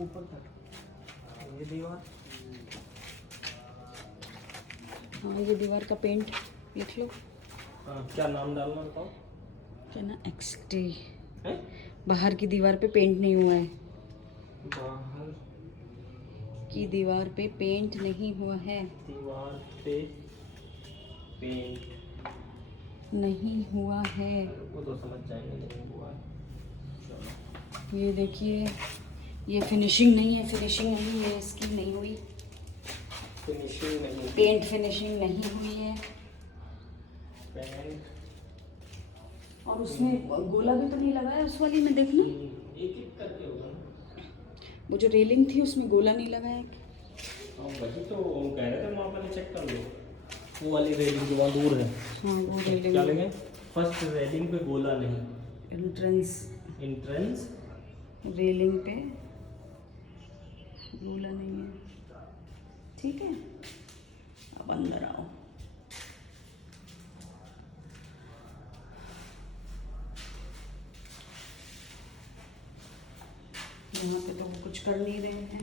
ऊपर तक ये दीवार। हाँ ये दीवार का पेंट लिख लो। हाँ क्या नाम डालना बताओ। क्या ना एक्सटी। है बाहर की दीवार पे पेंट नहीं हुआ है। बाहर की दीवार पे पेंट नहीं हुआ है। दीवार पे पेंट नहीं हुआ है। वो तो समझ जाएंगे नहीं हुआ है। चलो ये देखिए ये फिनिशिंग नहीं है, फिनिशिंग नहीं है, इसकी नहीं हुई। फिनिशिंग नहीं पेंट फिनिशिंग नहीं हुई है। पेंट और उसमें गोला भी तो नहीं लगा है उस वाली में, देखना एक एक करके होगा ना। वो जो रेलिंग थी उसमें गोला नहीं लगा है। हाँ वही तो हम कह रहे थे वहाँ पहले चेक कर लो वो वाली रेलिंग जो वहाँ दूर है। हाँ वो रेलिंग क्या लगे फर्स्ट रेलिंग पे गोला नहीं। एंट्रेंस एंट्रेंस रेलिंग पे गोला नहीं है। ठीक है अब अंदर आओ। यहाँ पे तो वो कुछ कर नहीं रहे हैं।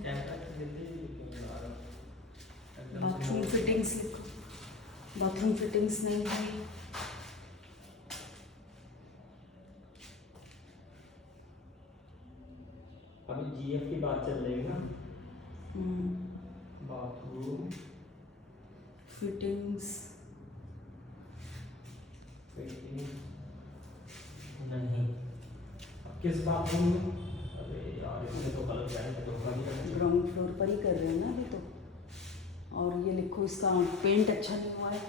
बाथरूम फिटिंग्स लिखो। बाथरूम फिटिंग्स नहीं है। अभी जीएफ की बात चल रही है ना। बाथरूम फिटिंग्स नहीं। अब किस बाथरूम में? अरे यार इसमें तो कलर पेंट धोखा दिया है। ग्राउंड फ्लोर पर ही कर रहे हैं ना अभी तो। और ये लिखो इसका पेंट अच्छा नहीं हुआ है।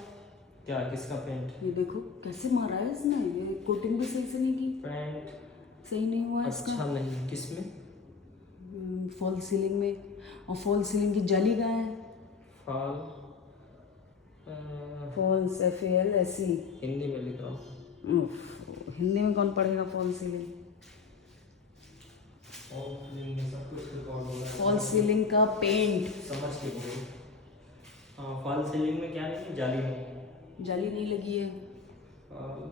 क्या किसका पेंट? ये देखो कैसे मारा है इसने, ये कोटिंग भी सही से नहीं की। पेंट सही नहीं हुआ इसका। अच्छा नहीं किसमें? फॉल सीलिंग में। और फॉल सीलिंग की जाली कहाँ है? Fall false FALSE। हिंदी में लिख रहा हूँ। हिंदी में कौन पढ़ेगा फॉल सीलिंग? सब कुछ रिकॉर्ड हो रहा है। फॉल सीलिंग का पेंट। समझ के बोलो। हाँ फॉल सीलिंग में क्या नहीं जाली नहीं। जाली नहीं लगी है। फॉल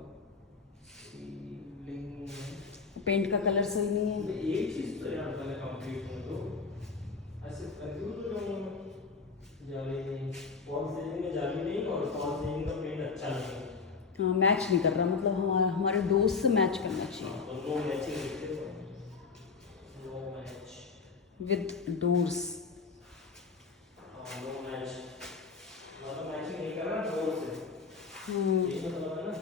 सीलिंग में पेंट का कलर सही नहीं है। एक चीज तो यार पहले कंप्लीट हो तो ऐसे कंफ्यूज हो जाऊंगा मैं। जाली नहीं फॉल सीलिंग में जाली नहीं और फॉल सीलिंग का पेंट अच्छा नहीं। हाँ मैच नहीं कर रहा, मतलब हमारे डोज से मैच करना चाहिए। हाँ, तो नो मैचिंग लिखते हो। No match with doors. No match मतलब मैचिंग नहीं कर रहा डोर से। ये मतलब है ना।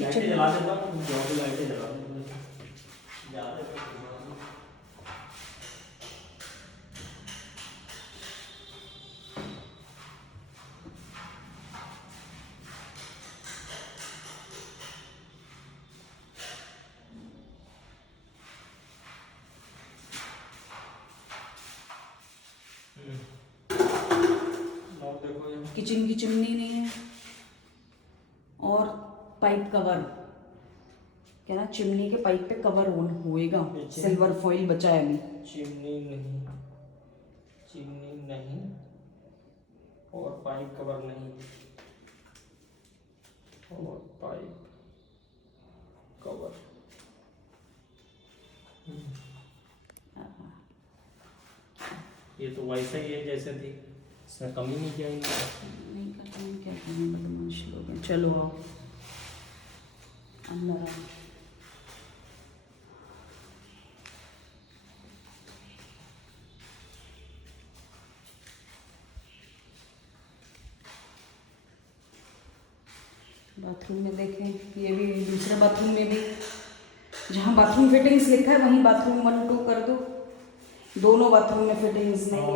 लाइटें जला देता हूँ जो भी लाइटें जला देता ज़्यादा किचन की चिमनी नहीं है। और पाइप कवर, क्या ना चिमनी के पाइप पे कवर होएगा। सिल्वर फॉइल बचा है अभी। चिमनी नहीं चिमनी नहीं और पाइप कवर नहीं और पाइप कवर। ये तो वैसा ही है जैसे थी, इसमें कमी नहीं किया इन्होंने। नहीं करता हूँ, क्या करें बदमाश लोग हैं। चलो आओ अंदर आओ। बाथरूम में देखें, ये भी दूसरे बाथरूम में भी जहाँ बाथरूम फिटिंग्स लिखा है वहीं बाथरूम 1 2 कर दो। दोनों बाथरूम में फिटिंग्स नहीं है।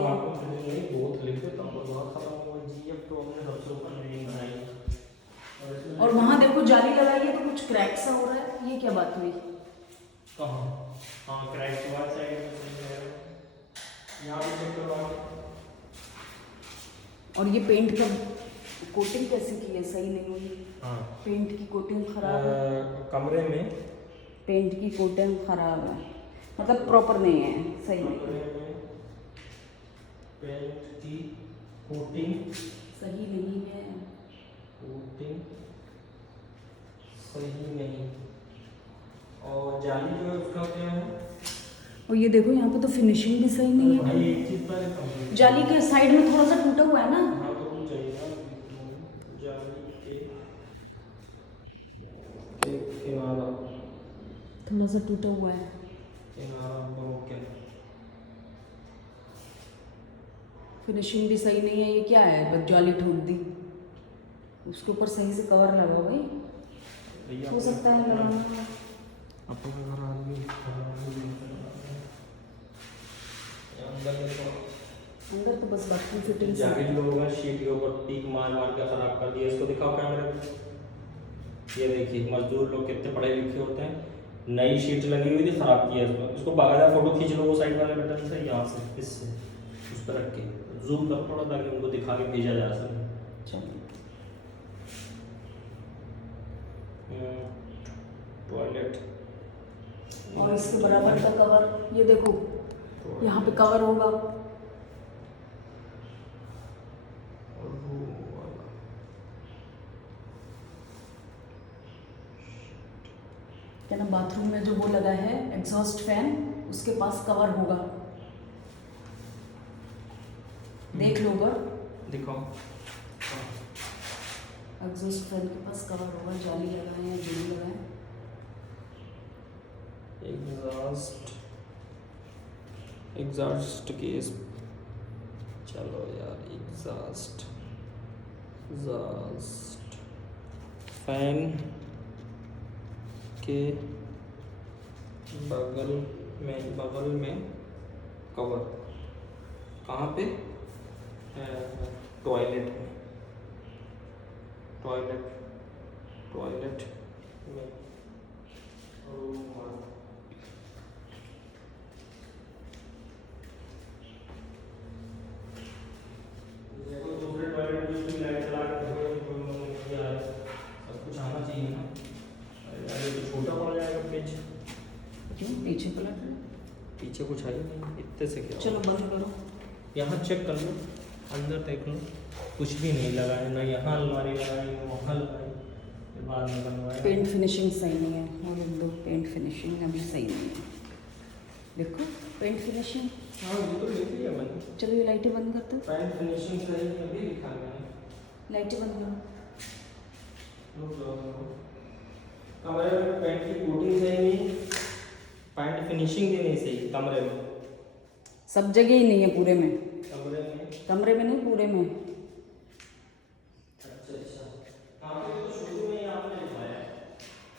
बहुत लिख देता हूँ बहुत खत्म हुआ जीएफ तो हमने सबसे ऊपर रीडिंग बनाई है। और वहाँ देखो जाली लगाई है तो कुछ क्रैक सा हो रहा है, ये क्या बात हुई? कहाँ? हाँ क्रैक के बाद साइड में यहाँ भी चेक करवा। और ये पेंट का कोटिंग कैसे की है, सही नहीं हुई। हाँ पेंट की कोटिंग खराब है। कमरे में पेंट की कोटिंग खराब है, मतलब प्रॉपर नहीं है, सही नहीं है। पेंट की कोटिंग सही नहीं है। कोटिंग सही नहीं और जाली जो है उसका क्या है? और ये देखो यहाँ पे तो फिनिशिंग भी सही नहीं है। भाई एक चीज़ पहले कंप्लीट जाली के साइड में थोड़ा सा टूटा हुआ है ना। हाँ तो वो चाहिए ना जाली के किनारा थोड़ा सा टूटा हुआ है। किनारा ब्रोकन। फिनिशिंग भी सही नहीं है। ये क्या है, बस जाली ठोक दी। उसके ऊपर सही से कवर लगा भाई, भैया हो सकता है लगाना। अपने घर आदमी अंदर देखो अंदर तो बस बाथरूम फिटिंग जाके जो लोगों ने शीट के ऊपर टीक मार मार के खराब कर दिया। इसको दिखाओ कैमरे में। ये देखिए मजदूर लोग कितने पढ़े लिखे होते हैं। नई शीट लगी हुई थी, खराब किया इसको। इसको बाकायदा फोटो खींच लो वो साइड वाले बटन से, यहाँ से इससे उस पर रख के जूम करो थोड़ा ताकि उनको दिखा के भेजा जा सके। टॉयलेट और इसके बराबर का कवर ये देखो, यहाँ पे कवर होगा। क्या ना, बाथरूम में जो वो लगा है एग्जॉस्ट फैन, उसके पास कवर होगा। देख लो ऊपर, दिखाओ। एग्जॉस्ट फैन के पास कवर होगा। जाली लगाए या जो भी लगाए। Exhaust case. चलो यार एग्जॉस्ट फैन के बगल में कवर कहाँ पे? टॉयलेट में। टॉयलेट में दूसरे टॉयलेट में भी लाइट चला के सब कुछ आना चाहिए ना। अरे तो छोटा पड़ जाएगा पेज। क्यों पीछे पलट रहे? पीछे कुछ है ही नहीं, इतने से क्या चलो बंद करो। यहाँ चेक कर लो, अंदर देख लो, कुछ भी नहीं लगा है ना। यहाँ अलमारी लगाई ना वहाँ लगाई, फिर बाद में बनवाया। पेंट फिनिशिंग सही नहीं है। और एक दो पेंट फिनिशिंग अभी सही नहीं है। देखो पेंट फिनिशिंग। हाँ वो तो लिख लिया मैंने। चलो ये लाइटें बंद करते हैं। पेंट फिनिशिंग सही है, अभी लिखा मैंने। लाइटें बंद करो। कमरे में पेंट की कोटिंग सही नहीं, पेंट फिनिशिंग भी नहीं सही कमरे में। सब जगह ही नहीं है, पूरे में। कमरे में नहीं, पूरे में। अच्छा कहाँ पे? तो शुरू में ही आपने लिखवाया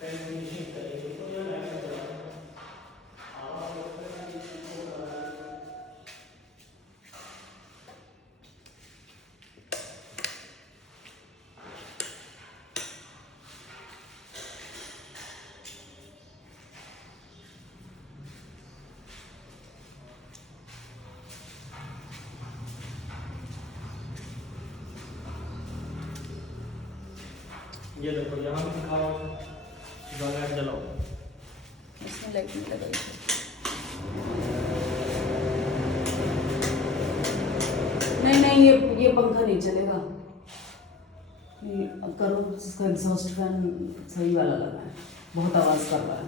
पेंट फिनिशिंग सही, तो ये मैं कर रहा हूँ। ये देखो यहाँ भी दिखाओ, लाइट जलाओ। इसमें लाइट नहीं लगाई थी। नहीं ये पंखा नहीं चलेगा। ये करो, इसका एग्जॉस्ट फैन सही वाला लगा है, बहुत आवाज़ कर रहा है।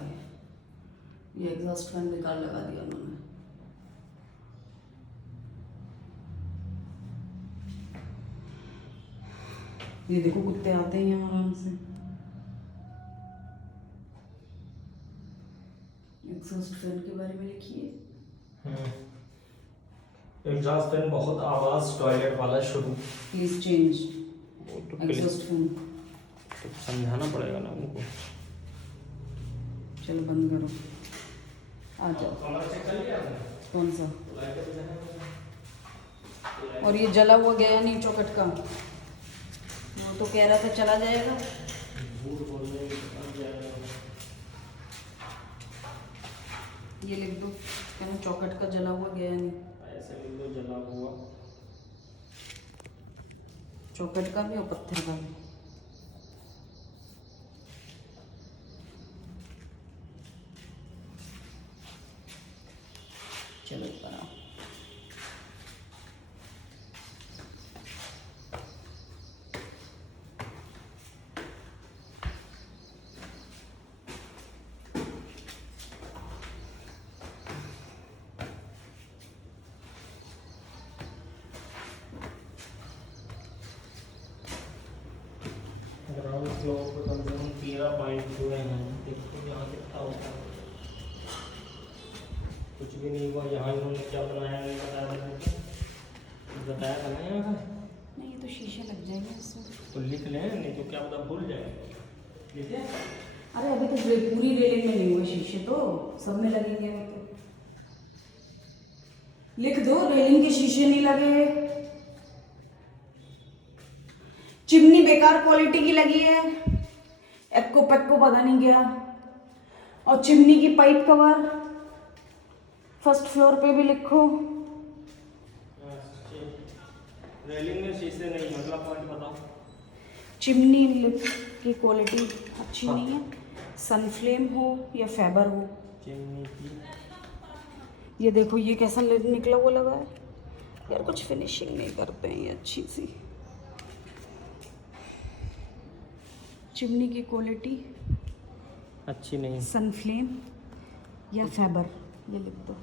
ये एग्जॉस्ट फैन बेकार लगा दिया उन्होंने। ये देखो कुत्ते आते हैं यहाँ आराम से। एग्जॉस्ट फैन के बारे में लिखिए। एग्जॉस्ट फैन बहुत आवाज़ टॉयलेट वाला शुरू। प्लीज चेंज वो तो एग्जॉस्ट फैन। तो समझाना पड़ेगा ना उनको। चलो बंद करो, आ जाओ। कमरा चेक कर लिया आपने? कौन सा? लाइट और ये जला हुआ गया नहीं चौखट का? वो तो कह रहा था चला जाएगा। झूठ बोलने में पता जाएगा। ये लिख दो, कहना चौखट का जला हुआ गया नहीं। ऐसे लिख दो जला हुआ। चौखट का भी और पत्थर का भी। चलो बनाओ। पॉइंट जुड़े हैं, देखो यहाँ कितना होता है, कुछ भी नहीं हुआ। यहाँ इन्होंने क्या बनाया नहीं बताया था, बताया था ना यहाँ का। नहीं ये तो शीशे लग जाएंगे इससे। तो लिख लें, नहीं तो क्या पता भूल जाए। लिखे अरे अभी तो पूरी रेलिंग में नहीं हुए शीशे, तो सब में लगेंगे वो तो। लिख दो रेलिंग के शीशे नहीं लगे। चिमनी बेकार क्वालिटी की लगी है, एक्को पैक्को पता नहीं गया। और चिमनी की पाइप कवर फर्स्ट फ्लोर पे भी लिखो। रेलिंग में शीशे नहीं है, अगला पॉइंट बताओ। चिमनी की क्वालिटी अच्छी नहीं है, सनफ्लेम हो या फैबर हो। चिमनी की ये देखो ये कैसा निकला हुआ लगा है यार, कुछ फिनिशिंग नहीं करते हैं ये अच्छी सी। चिमनी की क्वालिटी अच्छी नहीं, सनफ्लेम या फैबर, ये लिख दो।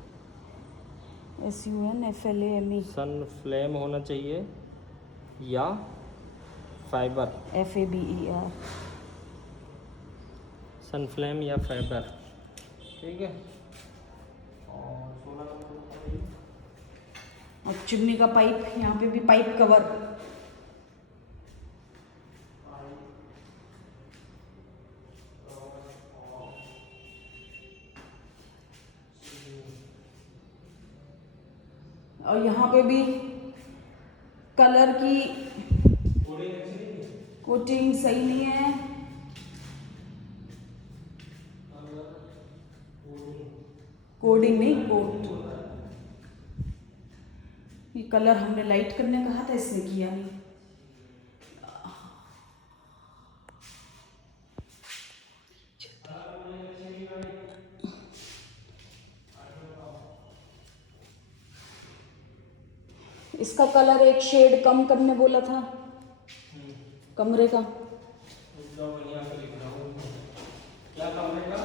SUNFLAME सन फ्लेम होना चाहिए या फाइबर, FABER। सन फ्लेम या फाइबर, ठीक है। और 16 नंबर बताइए। और चिमनी का पाइप, यहाँ पे भी पाइप कवर। और यहाँ पे भी कलर की कोटिंग सही नहीं है। कोडिंग नहीं, कोट। ये कलर हमने लाइट करने कहा था, इसने किया नहीं। इसका कलर एक शेड कम करने बोला था कमरे का। क्या कमरे का?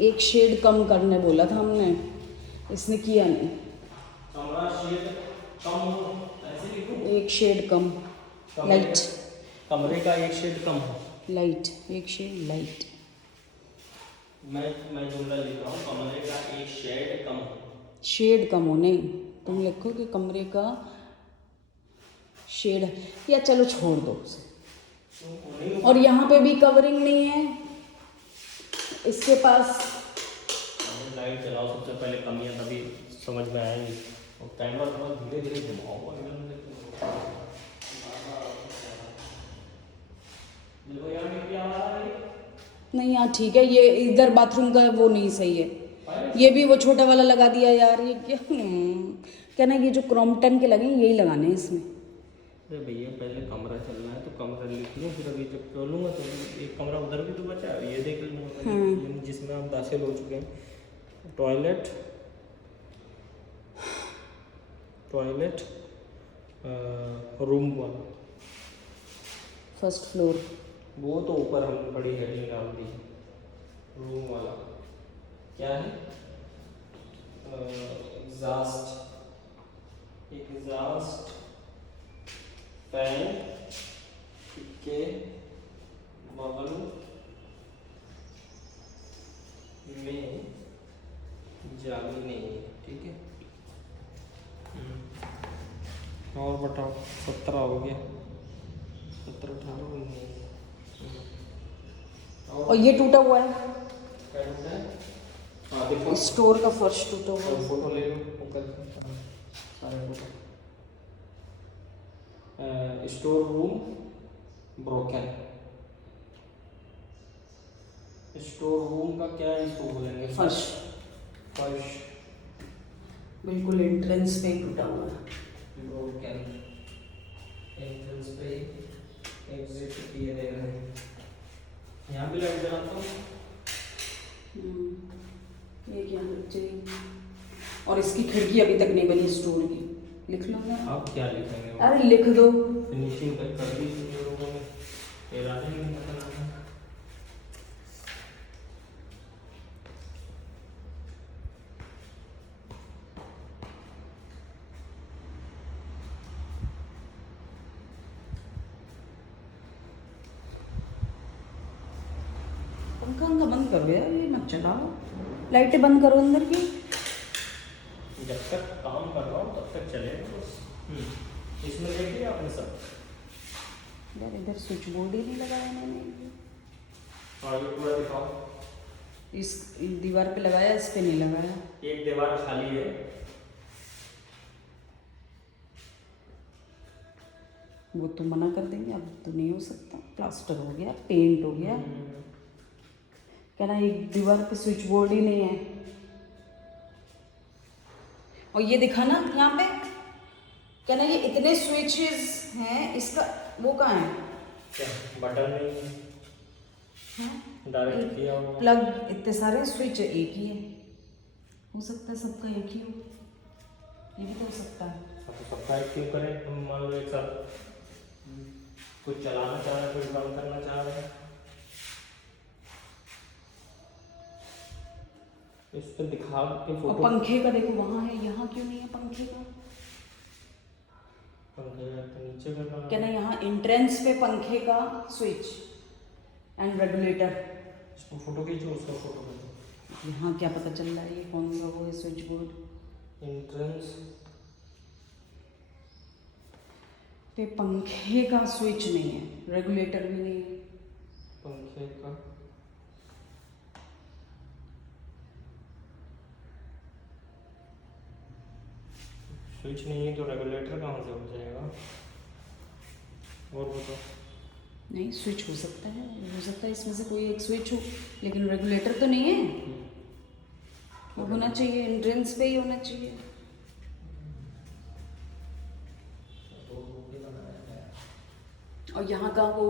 एक शेड कम करने बोला था हमने, इसने किया नहीं। कमरा शेड कम हो, ऐसे लिखो। एक शेड कम, लाइट। कमरे का एक शेड कम हो, लाइट, एक शेड लाइट। मैं जुमला लिख रहा हूँ, कमरे का एक शेड कम हो। शेड कम हो नहीं, तुम लिखो कि कमरे का शेड, या चलो छोड़ दो उसे। और यहाँ पे भी कवरिंग नहीं है इसके पास। लाइट चलाओ सबसे पहले, कमियां तभी समझ में आएंगी। और कैमरा थोड़ा धीरे धीरे घुमाओ, नहीं यार ठीक है, ये इधर बाथरूम का वो नहीं सही है, ये भी वो छोटा वाला लगा दिया यार। ये क्या कहना, ये जो क्रॉम्पटन के लगे यही लगाने हैं इसमें। अरे भैया पहले कमरा चल रहा है तो कमरा लिख लूँ, फिर अभी जब खोलूँगा तो एक कमरा उधर भी तो बचा है, ये देख लूँगा जिसमें आप दाखिल हो चुके हैं। टॉयलेट, टॉयलेट रूम वाला फर्स्ट फ्लोर, वो तो ऊपर हमने बड़ी हेडिंग डाल दी। रूम वाला क्या है? एग्जॉस्ट, एग्जॉस्ट फैन के बगल में जाली नहीं है, ठीक है। और बताओ, 17 हो गया, 17 18 19। और ये टूटा हुआ है, क्या टूटा है? हाँ देखो, स्टोर का फर्श टूटा हुआ है। फोटो ले लो ऊपर सारे photo. Store room broken, store room का क्या इसको बोलेंगे? फर्श, फर्श बिल्कुल एंट्रेंस पे टूटा हुआ है। ब्रोकन, एंट्रेंस पे एग्जिट किए दे रहे हैं। यहाँ भी लाइट जलाता हूँ, ये क्या चाहिए। और इसकी खिड़की अभी तक नहीं बनी स्टोर की, लिख लो ना। आप क्या लिखेंगे? अरे लिख दो। फिनिशिंग तक कर दी लोगों ने, इरादे नहीं पता। पंखा बंद करो यार, ये मत चलाओ, लाइटें बंद करो अंदर की। जब तक काम कर रहा हूँ तब तक चलेगा बस। इसमें देख लिया आपने सब? यार इधर स्विच बोर्ड ही नहीं लगाया मैंने। और ये पूरा दिखाओ। इस दीवार पे लगाया, इस पे नहीं लगाया। एक दीवार खाली है। वो तो मना कर देंगे, अब तो नहीं हो सकता, प्लास्टर हो गया, पेंट हो गया। कहना एक दीवार पे स्विच बोर्ड ही नहीं है। और ये दिखा ना यहाँ पे, कहना ये इतने स्विचेस हैं, इसका वो कहाँ है? क्या बटन नहीं हाँ डायरेक्ट किया हुआ? प्लग, इतने सारे स्विच एक ही है। हो सकता है सबका एक ही हो, ये भी तो हो सकता है। तो सब्सक्राइब क्यों करें? हम मान लो एक साथ कुछ चलाना चाह रहे हैं, कुछ बंद करना चाह रहे हैं, इस पे दिखा के और फोटो। पंखे का देखो वहाँ है, यहाँ क्यों नहीं है पंखे का? पंखे का नीचे करना क्या ना यहाँ एंट्रेंस पे पंखे का स्विच एंड रेगुलेटर। इसको फोटो खींचो, उसका फोटो खींचो। यहाँ क्या पता चल रहा है ये कौन सा वो है स्विच बोर्ड? एंट्रेंस पे पंखे का स्विच नहीं है, रेगुलेटर भी नहीं है। पंखे का स्विच नहीं है तो रेगुलेटर कहाँ से हो जाएगा? और बताओ। नहीं स्विच हो सकता है इसमें से कोई एक स्विच हो, लेकिन रेगुलेटर तो नहीं है। वो होना चाहिए एंट्रेंस पे ही होना चाहिए। और यहाँ का वो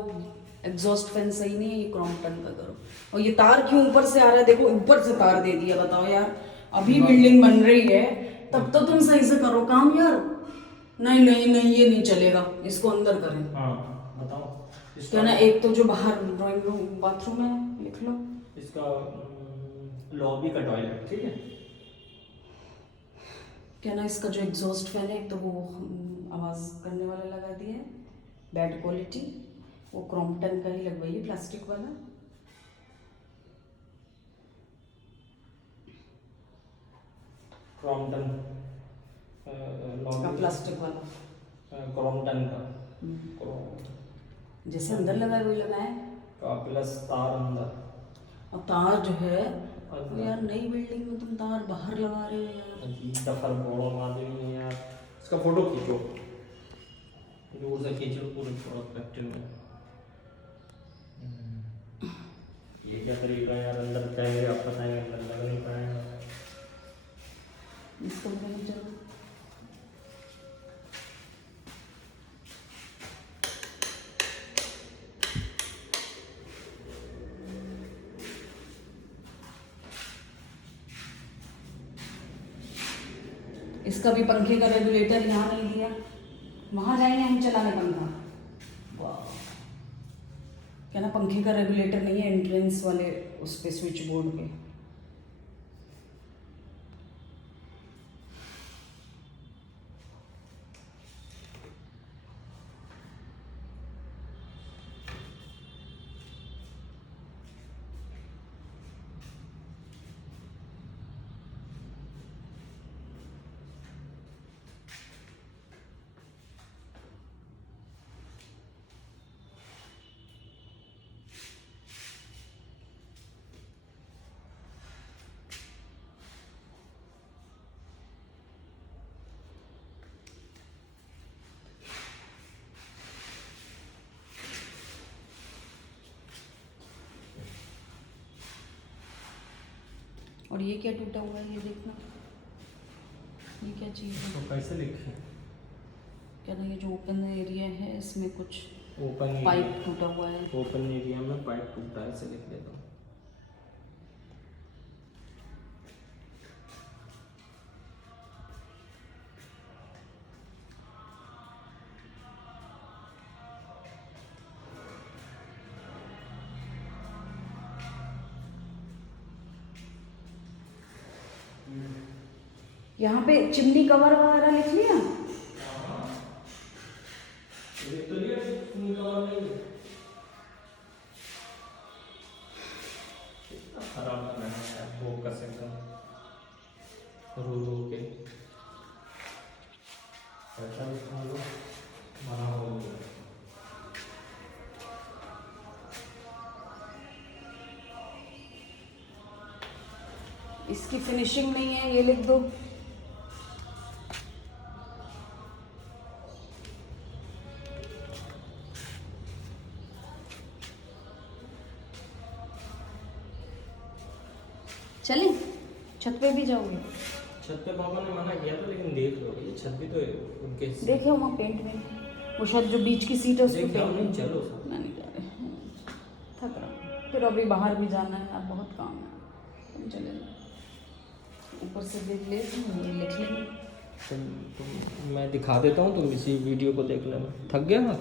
एग्जॉस्ट फैन सही नहीं है, ये क्रॉम्पटन का करो। और ये तार क्यों ऊपर से आ रहा है? देखो ऊपर से तार दे दिया, बताओ यार, अभी बिल्डिंग बन रही है तब तो तुम सही से करो काम यार। नहीं नहीं नहीं ये नहीं चलेगा, इसको अंदर करें। हाँ बताओ। क्या ना एक तो जो बाहर ड्राइंग रूम बाथरूम है, लिख लो इसका लॉबी का टॉयलेट, ठीक है। क्या ना इसका जो एग्जॉस्ट फैन है, एक तो वो आवाज़ करने वाला लगा दिया है, बैड क्वालिटी, वो क्रॉम्पटन का ही लगवाइए प्लास्टिक वाला। क्रॉम्पटन का प्लास्टिक वाला, क्रॉम्पटन का क्रॉम्पटन जैसे अंदर लगाए वही लगाए। का प्लस तार अंदर। और तार जो है वो यार नई बिल्डिंग में तुम तार बाहर लगा रहे हो यार। दफर बड़ा आदमी है यार। इसका फोटो खींचो, दूर से खींचो पूरे प्रोस्पेक्टिव में। ये क्या तरीका है यार? अंदर जाएंगे आप बताएंगे, अंदर लग नहीं पाएगा। इसको भी चलो इसका भी पंखे का रेगुलेटर यहाँ नहीं दिया, वहाँ जाएंगे हम चलाने पंखा। वाह क्या ना पंखे का रेगुलेटर नहीं है एंट्रेंस वाले उस पे स्विच बोर्ड पे। और ये क्या टूटा हुआ है, ये देखना, ये क्या चीज़ है? तो कैसे लिखे? क्या ना ये जो ओपन एरिया है इसमें कुछ ओपन पाइप टूटा हुआ है। ओपन एरिया में पाइप टूटा है, ऐसे लिख देता हूँ। यहाँ पे चिमनी कवर वगैरह लिख लिया। रो रो के पैसा भी खा लो, मना हो गया। इसकी फिनिशिंग नहीं है, ये लिख दो। चलें, छत पे भी जाओगे? छत पे पापा ने मना किया था, लेकिन देख लो ये छत भी तो उनके देखे वहाँ पेंट में, वो शायद जो बीच की सीट है उसको देखिए, पेंट नहीं चलो सर। मैं नहीं जा रही, थक रहा हूँ, फिर अभी बाहर भी जाना है यार, बहुत काम है। तुम चले जाओ, ऊपर से देख ले, ये लिख लेंगे। तुम मैं दिखा देता हूँ, तुम इसी वीडियो को देख लेना। थक गया ना?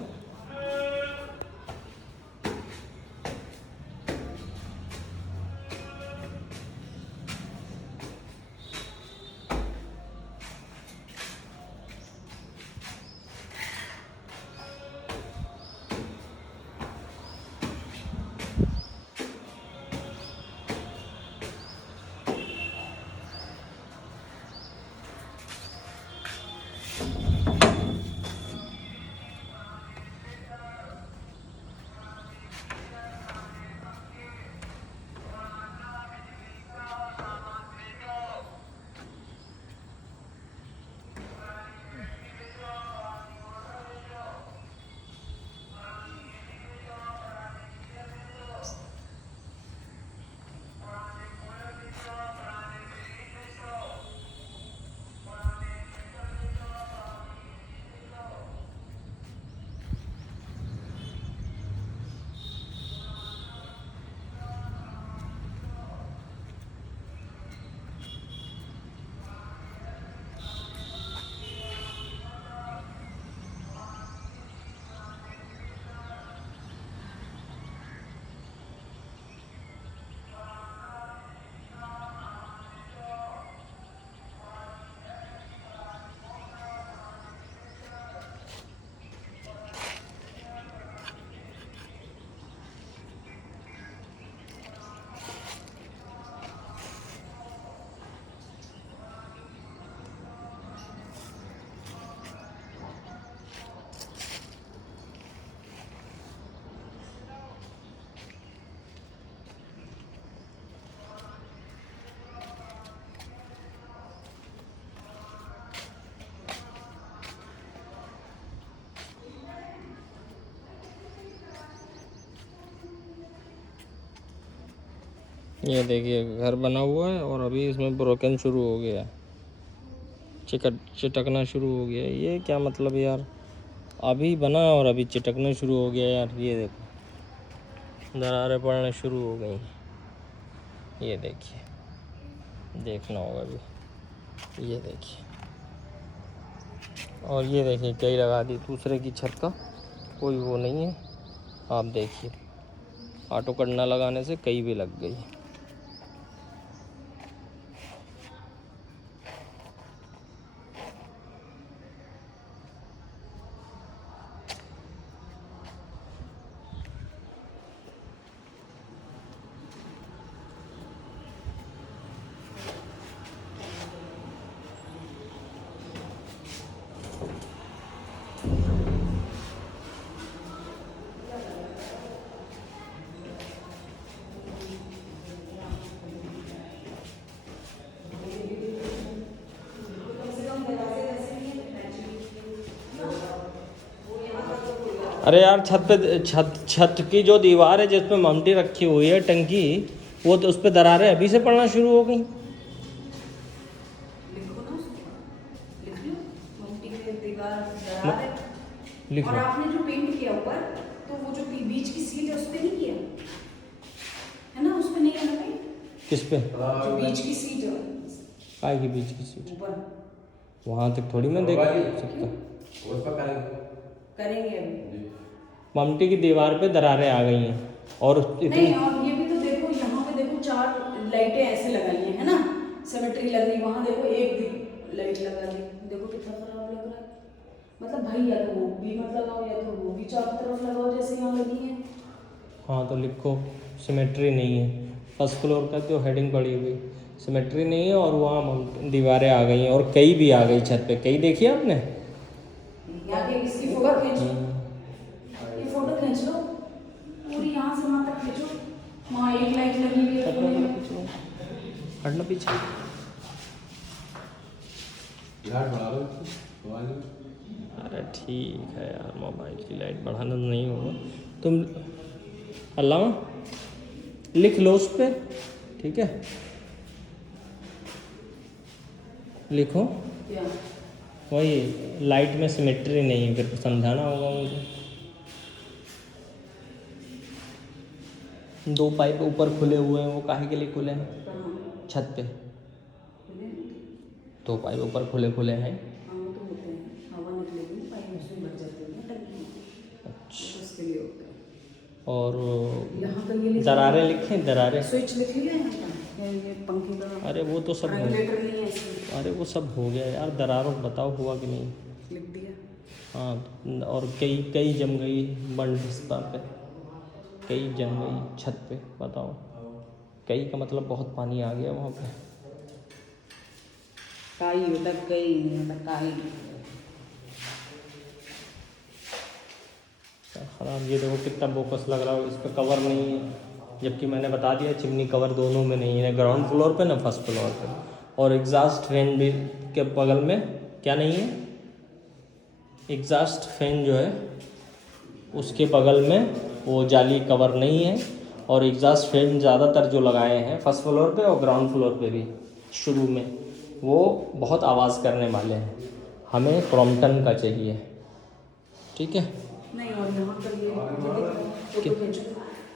ये देखिए घर बना हुआ है और अभी इसमें ब्रोकन शुरू हो गया, चिटकना शुरू हो गया। ये क्या मतलब यार, अभी बना और अभी चिटकना शुरू हो गया यार। ये देखो दरारें पड़ने शुरू हो गई, ये देखिए, देखना होगा अभी। ये देखिए, और ये देखिए कई लगा दी दूसरे की छत का, कोई वो नहीं है। आप देखिए ऑटो कट ना लगाने से कई भी लग गई। अरे यार छत की जो दीवार है जिसमें ममटी रखी हुई है टंकी, वो तो उस पर दरारें अभी से पड़ना शुरू हो गई। लिखो ना, लिख लो, मम्टी की दीवार दरार है। लिख और लो। आपने जो पेंट किया ऊपर, तो वो जो बीच की सीट है उस पे नहीं किया है ना, उस पे नहीं है ना पेंट? किस पे? जो बीच की सीट है, काय की बीच की सीट? ऊपर। वहाँ तक थोड़ी मैं देख सकता। उस पर करेंगे अभी। ममटी की दीवार पे दरारें आ गई हैं और इतनी। नहीं, और ये भी तो देखो, यहाँ पे देखो 4 लाइटें ऐसे लगाई हैं, है ना, सिमेट्री लग रही। वहाँ देखो एक लाइट लगा दी, देखो कितना खराब लग रहा है। मतलब भाई या तो वो भी मत लगाओ, या तो वो भी चारों तरफ लगाओ जैसे यहाँ लगी है। हाँ तो लिखो सिमेट्री नहीं है। फर्स्ट फ्लोर का जो हेडिंग पड़ी हुई, सिमेट्री नहीं है और वहाँ दीवारें आ गई हैं और कई भी आ गई छत पे। कई देखी है आपने? यहाँ पे इसकी फोटो खींच, ये फोटो खींच लो पूरी, यहाँ से वहाँ तक खींचो। वहाँ एक लाइट लगी हुई है कोने में। हटना पीछे। अरे ठीक है यार, मोबाइल की लाइट बढ़ाना तो नहीं होगा। तुम अल्लाह लिख लो उस पर, ठीक है? लिखो क्या? वही लाइट में सिमेट्री नहीं है, फिर समझाना होगा मुझे। 2 पाइप ऊपर खुले हुए हैं, वो काहे के लिए खुले हैं? कहाँ? छत पे खुले? 2 पाइप ऊपर खुले खुले हैं। हाँ वो तो होते हैं, हवा निकलेगी पाइप उसमें भर जाती है ना टंकी में, अच्छा। तो उसके लिए होता है। और यहाँ पर ये दरारें लिखें, दरारें। स्विच लिख लिया है यहाँ का, ये पंखे का अरे वो तो सब हो, रेगुलेटर नहीं है इसमें, अरे वो सब हो गया यार। दरारों बताओ हुआ कि नहीं? लिख दिया। हाँ, और कई कई जम गई बंडस्ता पे, कई जम गई छत पे, बताओ। कई का मतलब बहुत पानी आ गया वहाँ पे। काई होता, कई नहीं होता, काई। ख़राब। ये देखो कितना बोकस लग रहा है, इस पर कवर नहीं है, जबकि मैंने बता दिया चिमनी कवर दोनों में नहीं है, ग्राउंड फ्लोर पे ना फर्स्ट फ्लोर पे। और एग्जॉस्ट फैन भी के बगल में क्या नहीं है? एग्जॉस्ट फैन जो है उसके बगल में वो जाली कवर नहीं है। और एग्जॉस्ट फैन ज़्यादातर जो लगाए हैं फर्स्ट फ्लोर पे और ग्राउंड फ्लोर पे भी शुरू में, वो बहुत आवाज़ करने वाले हैं। हमें क्रॉम्पटन का चाहिए, ठीक है? नहीं, और यहाँ पर ये फोटो खींचो,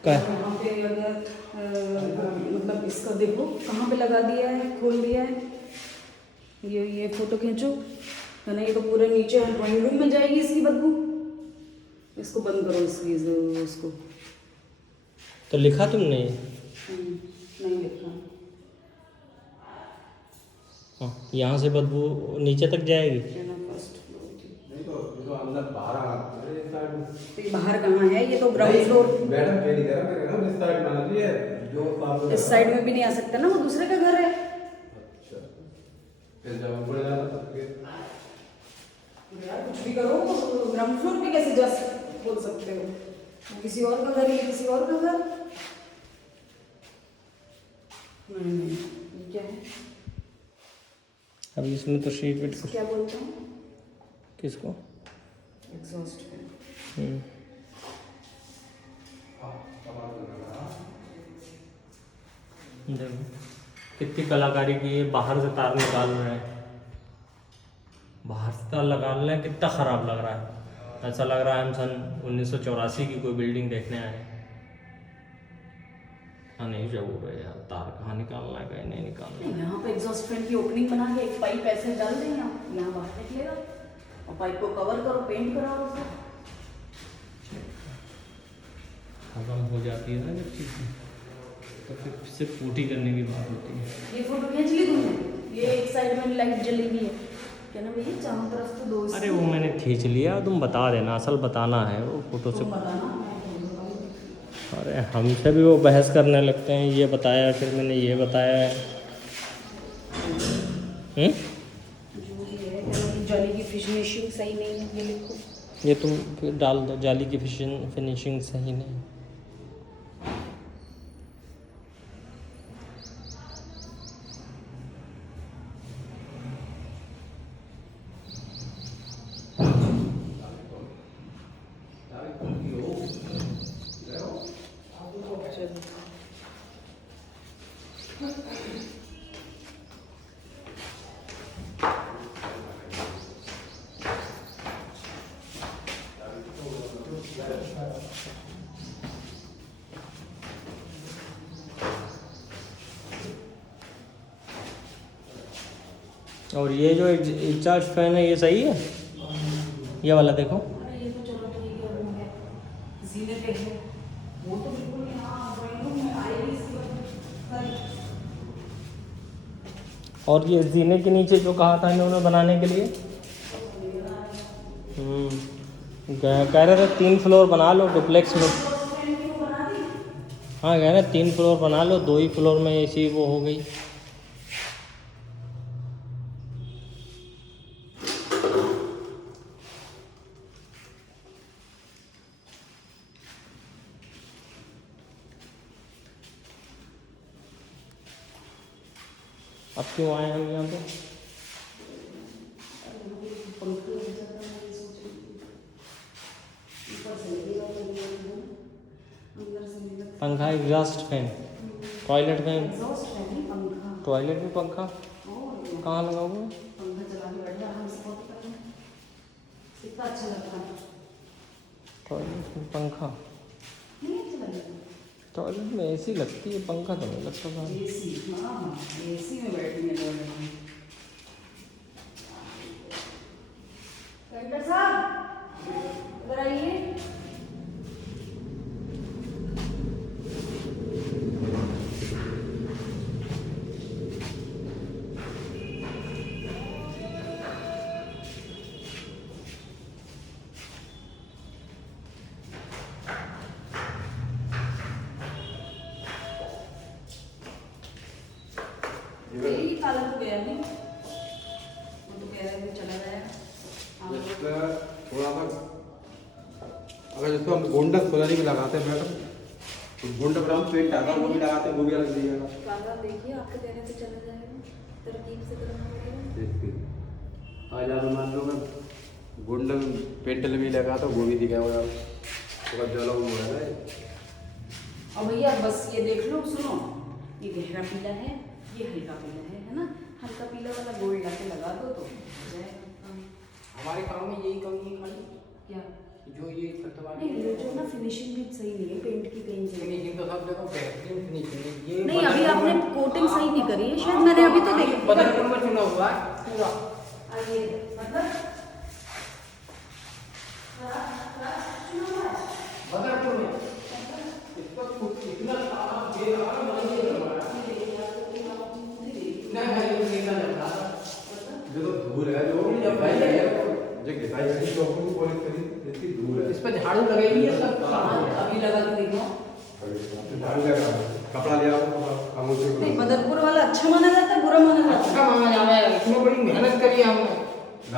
क्या? यहाँ पे अगर मतलब इसका देखो कहाँ पे लगा दिया है, खोल दिया है। ये फोटो खींचो, है ना? ये तो पूरे नीचे ड्राइंग रूम में जाएगी इसकी बदबू। इसको बंद करो, इसकी उसको। तो लिखा तुमने ये? नहीं लिखा। हाँ, यहाँ से बदबू नीचे तक जाएगी। फर्स्ट फ्लोर नहीं तो अंदर बाहर आ रहे हैं साइड में। तो ये बाहर कहाँ है? ये तो ग्राउंड फ्लोर। मैडम कह रही है मेरे ना इस साइड में आ रही है जो साफ इस साइड में भी नहीं आ सकता ना, वो दूसरे का घर है। अच्छा, फिर जब पड़ जाता तब फिर यार कुछ भी करो, ग्राउंड फ्लोर पे कैसे जा बोल सकते हो? वो किसी और का घर है, किसी और का घर। नहीं, ये क्या है? अब इसमें तो शीट विट इसको क्या बोलते हैं? किसको? Exhaust fan. देखो कितनी कलाकारी की है। बाहर से तार निकाल रहे हैं, बाहर से तार निकाल रहे हैं, कितना ख़राब लग रहा है। ऐसा लग रहा है हम सन 1984 की कोई बिल्डिंग देखने आए हैं। हाँ, नहीं जरूर है यार, तार कहाँ निकालना है, कहीं नहीं निकालना है। यहाँ पे एग्जॉस्ट फैन की ओपनिंग बना के एक पाइप ऐसे डाल दें, यहाँ बाहर निकलेगा और पाइप को कवर करो, पेंट कराओ उसे। खत्म हो जाती है ना जब चीज़, तो फिर सिर्फ पूटी करने की बात होती है। ये फोटो खींच ली तुमने? ये एक साइड में लाइट जली हुई है, क्या ना भैया? चारों तरफ तो दो। अरे वो मैंने खींच लिया, तुम बता देना, असल बताना है वो फोटो से। बताना। अरे हमसे भी वो बहस करने लगते हैं, ये बताया फिर मैंने ये बताया है। जो भी है, जाली की फिनिशिंग सही नहीं है, ये लिखो। ये तुम फिर डाल दो, जाली की फिनिशिंग सही नहीं। और ये जो एग्जॉस्ट फैन है ये सही है? ये वाला देखो। अरे ये तो चलो ठीक है, वो है जीने पे है, वो तो बिल्कुल यहाँ ड्राइंग रूम में आएगी इसकी सारी। और ये जीने के नीचे जो कहा था इन्होंने बनाने के लिए, कह रहे थे 3 फ्लोर बना लो डुप्लेक्स में। हाँ, कह रहे 3 फ्लोर बना लो, 2 ही फ्लोर में ऐसी वो हो गई। अब क्यों आए हम यहाँ पे? पंखा लग जाता है, मैं सोच रही थी ऊपर से लगेगा तो लगेगा, अंदर से नहीं लगता। पंखा, exhaust fan, toilet fan, exhaust fan नहीं, पंखा। टॉयलेट में पंखा और कहाँ लगा हुआ है? पंखा चला के बैठ जा, हम सपोर्ट कर रहे हैं, कितना अच्छा लगता है। टॉयलेट में पंखा, नहीं अच्छा लगेगा। टॉयलेट में एसी लगती है, पंखा तो नहीं लगता था। एसी, हाँ एसी में बैठने लगे। पेंटर साहब इधर आइए। यही काला तो गया नहीं, वो तो कह रहे थे चला गया। थोड़ा सा अगर जिसको हम गोंडस खुदारी में लगाते हैं मैडम, तो गोंड ब्राउन पेंट आता है वो भी लगाते हैं, वो भी अलग दिएगा। काला देखिए आपके कहने से चला जाएगा, तरकीब से करना पड़ेगा। आज आप मान लो मैं गोंडल पेंटल भी लगा तो वो भी दिखाया थोड़ा जला हुआ है। और भैया बस ये देख लो, सुनो, ये गहरा पीला है, ये हल्का पीला है ना। हल्का पीला वाला गोल्ड लाके लगा दो तो हो जाएगा काम। हमारे काम में यही कमी है खाली, क्या जो ये छत वाली नहीं, ये जो ना फिनिशिंग भी सही नहीं है, पेंट की कहीं से फिनिशिंग तो सब देखो बेहतरीन फिनिशिंग है। ये नहीं, अभी आपने कोटिंग सही नहीं करी है शायद, मैंने अभी तो देखी। बदलपुर में चुना हुआ है पूरा। आइए मतलब बदलपुर में इसको इतना सारा दे रहा है, नहीं भाई ये नहीं लगा जो तो धूल है जो भाई है जो गिटाई है तो अपन को पॉलिश करी इतनी धूल है। इस पर झाड़ू लगाई है सब। अभी लगा के देखो। झाड़ू लगा कपड़ा लिया हम उसे नहीं, बदरपुर वाला अच्छा माना जाता है, बुरा माना जाता है? अच्छा माना जाता है, इतनी बड़ी मेहनत करी है हमने,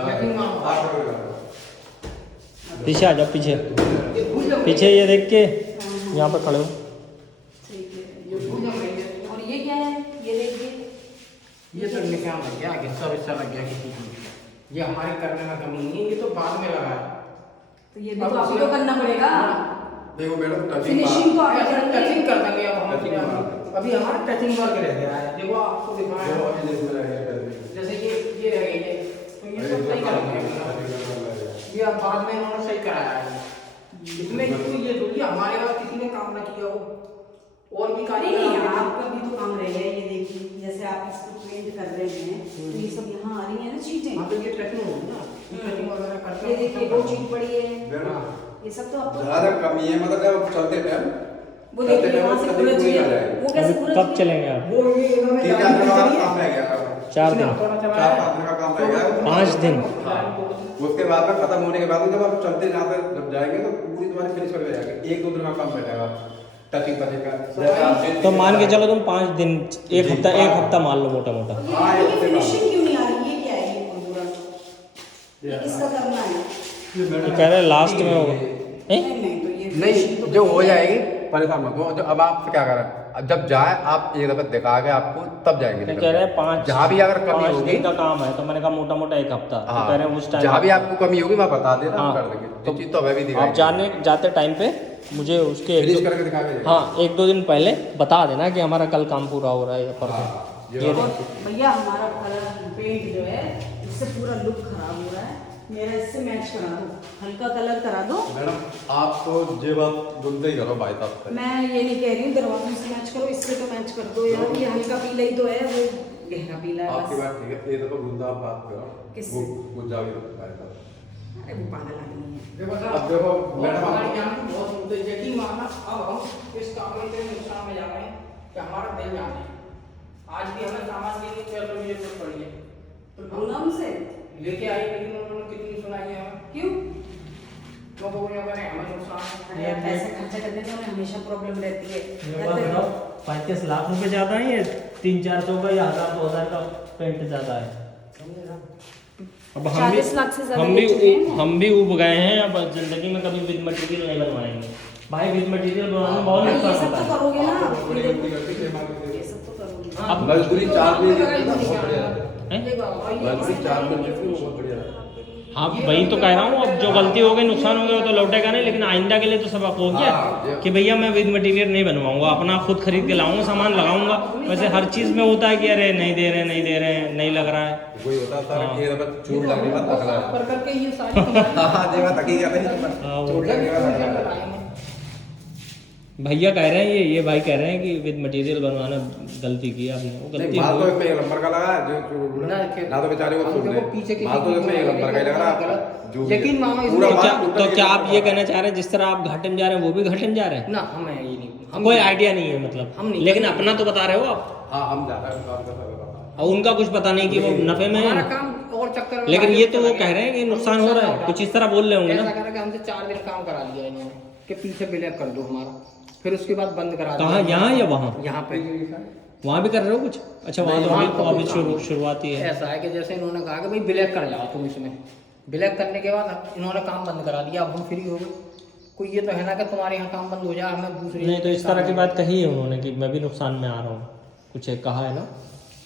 लेकिन पीछे आ जाओ, पीछे ये भूल जाओ, पीछे ये देख के यहाँ पर खड़े हो। ठीक है। ये भूल जाओ भैया। और ये क्या है, ये देखिए, ये तो निकाल लग गया, हिस्सा विस्सा लग गया किसी चीज का। ये हमारे करने में कमी नहीं है, ये तो बाद में लगा है। तो ये भी तो आपको तो करना पड़ेगा। देखो मैडम टचिंग फिनिशिंग तो आप टचिंग करेंगे। कर देंगे अब हम। टचिंग मार। अभी हमारा टचिंग वर्क रह गया है, देखो आपको दिखाया जो है। अभी जैसे लग गया जैसे ये रह गई है, तो ये सब सही करेंगे। ये अब बाद में इन्होंने सही कराया है। इसमें क्यों ये थोड़ी हमारे पास किसी ने काम ना किया हो, और भी कार्य नहीं नहीं, आपका भी तो काम रह गया। ये देखिए, जैसे आप इसको पेंट कर रहे हैं तो ये सब यहाँ आ रही है ना चीजें। हाँ तो ये टचिंग होगी ना, टचिंग वगैरह करते ये देखिए वो चीज पड़ी है, मैडम ये सब तो आपको ज्यादा कमी है, मतलब चलते टाइम वो देखिए वहाँ से पूरा चीज, वो कैसे पूरा कब चलेंगे आप? वो ये इन्होंने 3-4 दिन का काम रह गया। 4 दिन, 4-5 दिन का काम रह गया। 5 दिन। उसके बाद में खत्म होने के बाद में जब आप चलते यहाँ पे जब जाएंगे तो पूरी तुम्हारी फिनिश हो जाएगी। 1-2 दिन का काम बैठेगा टचिंग पचिंग का। तो मान के चलो तुम 5 दिन, एक हफ्ता मान लो मोटा मोटा। ये फिनिशिंग क्यों नहीं आ रही, ये क्या है, ये पूरा ये किसका करना है? ये कह रहे लास्ट में होगा। नहीं नहीं, तो ये नहीं जो हो जाएगी परेशान मत हो। जो अब आप क्या करें, जब जाए आप एक दफा दिखा के आपको तब जाएंगे। कह रहे हैं 5 जहाँ भी अगर कमी 5 होगी दिन का काम है, तो मैंने कहा मोटा मोटा 1 हफ्ता। तो हाँ, कह रहे हैं उस टाइम जहाँ भी आपको कमी होगी मैं बता देना, हम हाँ। कर देंगे। तो चीज तो हमें भी आप दिखाएंगे, जाते टाइम पे मुझे उसके फिनिश करके दिखा के जाएंगे। हाँ 1-2 दिन पहले बता देना कि हमारा कल काम पूरा हो रहा है या परसों। हाँ, ये और भैया हमारा कलर पेंट जो है इससे पूरा लुक खराब हो रहा है, मेरा इससे मैच करा दो, हल्का कलर करा दो। मैडम आप तो ये बात बोलते ही करो भाई साहब से। मैं ये नहीं कह रही हूँ दरवाजों से मैच करो, इससे तो मैच कर दो यार, ये हल्का पीला ही तो है, वो गहरा पीला है आपकी बस। बात ठीक है, ये तो गुंजा आप बात करो। किससे? वो जाओगे भाई साहब। अरे वो पागल आदमी है। देखो सर, अब देखो मैडम हमारे आप- यहाँ पे बहुत मुद्दे यकीन मानना, अब हम इस काम में इतने नुकसान में जा रहे हैं कि हमारा दिल जाने। आज भी हमें सामान के लिए चलो ये कुछ पड़ी है तो बोला हमसे लेके आई, लेकिन उन्होंने कितनी सुनाई है हमें, क्यों? क्योंकि वो लोगों ने हमें नुकसान अरे यार पैसे खर्चा करने में हमें हमेशा प्रॉब्लम रहती है। ये बात बताओ, 35 लाख रुपए ज्यादा है या 300-400 का या 1000-2000 का पेंट ज्यादा है? अब 40 लाख से ज्यादा ले चुके हैं। हम भी उब गए हैं, अब जिंदगी में कभी विद मटेरियल नहीं बनवाएंगे भाई। विद मटेरियल बनवाने में बहुत भाई ये नुकसान सब होता तो है। करोगे ना, बड़ी गलती करती है, मार के ये सब तो करोगे। अब मजदूरी 4 दिन लगाई बहुत नहीं बढ़िया क्या? है। ये बात भाई, मजदूरी 4 दिन देती है, वो बहुत बढ़िया है। हाँ वही तो कह रहा हूँ, अब जो गलती हो गई नुकसान हो गया तो लौटेगा नहीं, लेकिन आइंदा के लिए तो सबक हो गया हाँ, कि भैया मैं विद मटेरियल नहीं बनवाऊंगा, अपना खुद खरीद के लाऊंगा, सामान लगाऊंगा। वैसे हर चीज़ में होता है कि अरे नहीं दे रहे नहीं लग रहा है। वही होता था हाँ। कि ये दफा चोट लगने का तक रहा है। कर करके ये सारी तुम्हारी हाँ देखा तकी गया था हाँ, वो- चोट लगने का तक रहा है। लगाएंगे। भैया कह रहे हैं ये भाई कह रहे हैं कि विद मटेरियल बनवाना गलती की आपने, वो नहीं गलती माल तो हुई। इसमें 1 नंबर का लगा है ना तो बेचारे को हम सुन देखो ले पीछे किसी माल तो इसमें 1 नंबर का ही लग रहा है जो भी है। यकीन मानो इसमें पूरा तो माल क्या टोटल तो एक क्या आप नंबर ये का। कहना चाह रहे हैं जिस तरह आप घाटे में जा रहे हैं वो भी घाटे में जा रहे हैं? ना हमें ये नहीं हम कोई नहीं- आइडिया नहीं है मतलब, हम नहीं- लेकिन अपना तो बता रहे हो आप, हाँ हम ज्यादा काम कर सकते और उनका कुछ पता नहीं कि वो नफे में हमारा है। काम और चक्कर में लेकिन लगा ये के तो वो चला कह गया। रहे हैं कि हम नुकसान हो रहा है, कुछ इस तरह बोल रहे होंगे ऐसा ना। करा कि हमसे 4 दिन काम करा लिया इन्होंने कि पीछे ब्लैक कर दो हमारा, फिर उसके बाद बंद करा कहाँ, यहाँ या वहाँ? यहाँ पे वहाँ भी कर रहे हो कुछ? अच्छा वहाँ तो वहाँ अभी तो अभी कुछ काम नहीं। शुरुआती है। ऐसा है कि जैसे इन्होंने कहा कि भाई ब्लैक कर जाओ तुम इसमें, ब्लैक करने के बाद इन्होंने काम बंद करा दिया, अब हम फ्री हो गए। कोई ये तो है ना कि तुम्हारे यहाँ काम बंद हो जाए, हमें दूसरे नहीं तो इस तरह की बात कही है उन्होंने कि मैं भी नुकसान में आ रहा हूँ, कुछ एक कहा है ना।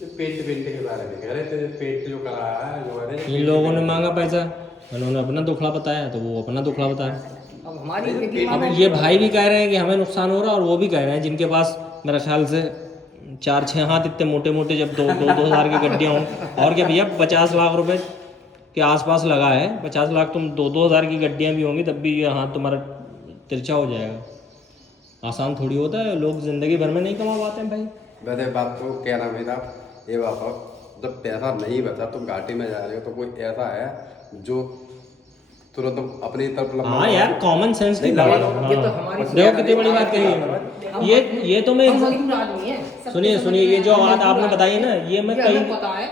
पेंट के बारे में कह रहे थे पेंट जो कराया है जो है इन लोगों ने मांगा पैसा, उन्होंने अपना दुखड़ा बताया तो वो अपना दुखड़ा बताया। अब हमारी यकीन अब मानो ये भाई भी कह रहे हैं कि हमें नुकसान हो रहा है, और वो भी कह रहे हैं जिनके पास मेरा ख्याल से 4-6 हाथ इतने मोटे मोटे जब 2,000 की गड्डियाँ हों, और क्या भैया 50 लाख रुपए के आसपास लगा है, 50 लाख तुम 2,000 की गड्डियाँ भी होंगी तब भी ये हाथ तुम्हारा तिरछा हो जाएगा। आसान थोड़ी होता है, लोग जिंदगी भर में नहीं कमा पाते हैं भाई। वैसे बात तो कहना भी था ये बात, जब पैसा नहीं बचा तुम घाटे में जा रहे हो तो कोई ऐसा है जो तुरंत अपनी तरफ हाँ यार, कॉमन सेंस की नहीं, बात। लगा ये तो हाँ। हमारी देखो कितनी बड़ी बात कही है। ये तो मैं हम मजदूर आदमी है। सुनिए ये जो बात आपने बताई है ना, ये मैं ये कई हमें पता है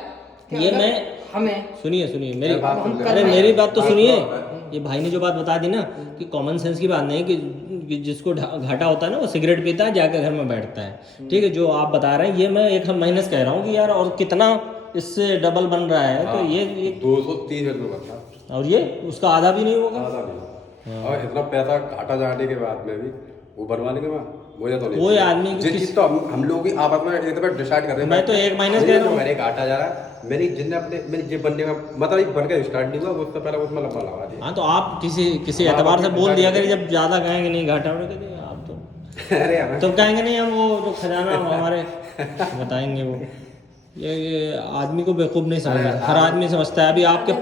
कि ये अगर मैं हमें सुनिए मेरी ये बात तो अरे कर मेरी बात तो बात सुनिए। तो है। ये भाई ने जो बात बता दी ना कि कॉमन सेंस की बात नहीं कि जिसको घाटा होता है ना वो सिगरेट पीता है जाकर घर में बैठता है, ठीक है। जो आप बता रहे हैं ये मैं एक महीने से कह रहा हूँ कि यार और कितना इससे डबल बन रहा है, तो ये 230 रुपये बचा और ये उसका आधा भी नहीं होगा। आधा नहीं। और इतना पैसा घाटा जाने के बाद में भी वो बनवाने के बाद मुझे तो नहीं कोई आदमी जिस चीज तो हम लोग ही आपस में एक दफा डिसाइड कर रहे हैं। मैं तो एक महीने से कह रहा हूँ। मेरे घाटा जा रहा है, मेरी जिनने अपने मेरी जेब बनने का मतलब बन के स्टार्ट नहीं हुआ उससे पहले उसमें लंबा लगा दिया। हाँ तो आप किसी एतबार से बोल दिया करिए, जब ज़्यादा कहेंगे नहीं घाटा उड़ के आप तो अरे हमें तो कहेंगे नहीं हम वो जो खजाना हमारे बताएंगे वो। ये आदमी को बेवकूफ़ नहीं समझता, हर आदमी समझता है। अभी आपके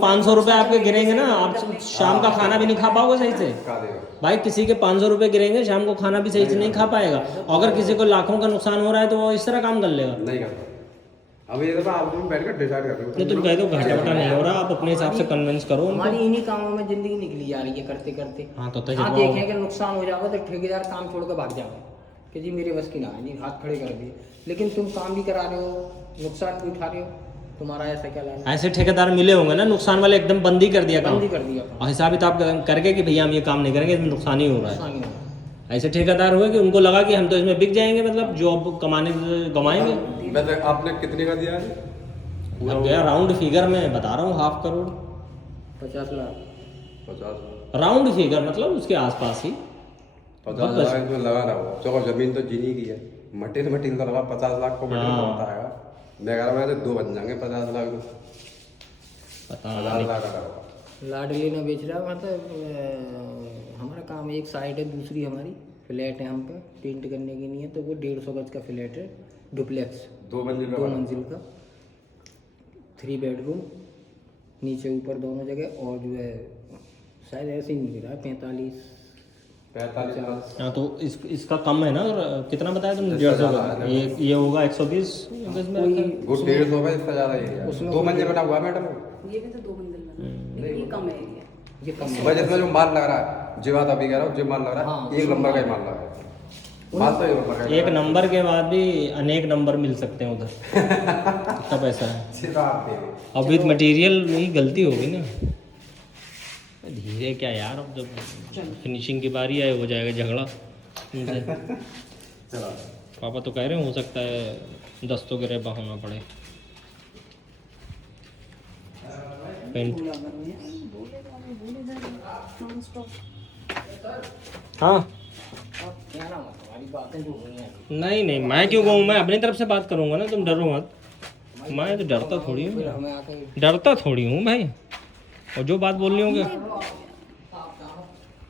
500 रुपए आपके गिरेंगे ना, आप शाम का खाना भी नहीं खा पाओगे सही से का देगा। भाई। किसी के 500 रुपए गिरेंगे, शाम को खाना भी सही से नहीं खा पाएगा। अगर किसी को लाखों का नुकसान हो रहा है तो वो इस तरह काम कर लेगा। नहीं करता। अब ये दफा आप लोग बैठ कर डिसाइड कर रहे हो। नहीं तुम कह दो घाटा वटा नहीं हो रहा, आप अपने हिसाब से कन्विंस करो उनको। हमारी इन्हीं कामों में जिंदगी निकली जा रही है करते करते। हाँ तो हाँ तजुर्बा देखें कि नुकसान हो जाएगा तो ठेकेदार काम छोड़ कर भाग जाओगे कि जी मेरे बस की ना है जी, हाथ खड़े कर दिए। लेकिन तुम काम भी करा रहे हो, नुकसान भी उठा रहे हो, तुम्हारा ऐसा क्या लाना? ऐसे ठेकेदार मिले होंगे ना नुकसान वाले, एकदम बंदी कर दिया काम बंद ही कर दिया काम। और हिसाब किताब करके कि भैया हम ये काम नहीं करेंगे, इसमें नुकसान ही हो रहा है। नुकसान ही होगा। ऐसे ठेकेदार हुए कि उनको लगा कि हम तो इसमें बिक जाएंगे, मतलब जॉब कमाने गवाएंगे। वैसे आपने कितने का दिया है? अब गया राउंड फिगर में बता रहा हूँ, 5 करोड़ 50 लाख 50 राउंड फिगर, मतलब उसके आसपास ही। 50 लाख इसमें लगा रहा हो। चलो जमीन तो जिनी की है, मटेरियल तो लगा 50 लाख को मटेरियल हाँ। होता है। मैं कह रहा हूँ 2 बन जाएंगे 50 लाख तो पता 50 नहीं। लाख का होगा। लाडली ने बेच रहा है। मतलब हमारा काम एक साइड है, दूसरी हमारी फ्लैट है। हम पे पेंट करने की नहीं है, तो वो 150 गज का फ्लैट है, डुप्लेक्स 2 मंजिल 2 मंजिल का, 3 बेडरूम, नीचे ऊपर दोनों जगह। और जो है शायद ऐसे ही मिल रहा है 45 45 हाँ तो इसका कम है ना, और कितना बताया तुमने? 150 का। ये होगा 120 गज में रखा है। वो 150 रुपये इसका ज़्यादा एरिया उसमें 2 मंजिल बना हुआ है मैडम। ये भी तो 2 मंजिल बना है, लेकिन ये कम है एरिया। ये कम है। बजट में जो माल लग रहा है, जो बात अभी कह रहा हूँ, जो माल लग रहा हाँ, है 1 नंबर का ही माल लग रहा है। माल तो 1 नंबर का ही एक नंबर के बाद भी अनेक नंबर मिल सकते हैं उधर, इतना पैसा है। सीधा आप दे दो। अब विद मटेरियल वही गलती होगी ना। धीरे क्या यार, अब जब फिनिशिंग की बारी आए हो जाएगा झगड़ा तुमसे। चलो पापा तो कह रहे हैं हो सकता है 10 तो गिरे होना पड़े। पेंट हाँ क्या नाम है सारी बातें जो हुई हैं नहीं नहीं, मैं क्यों कहूँ, मैं अपनी तरफ से बात करूंगा ना, तुम डरो मत। मैं तो डरता थोड़ी फिर हूँ, हमें आके डरता थोड़ी हूँ भाई, और जो बात बोलनी होगी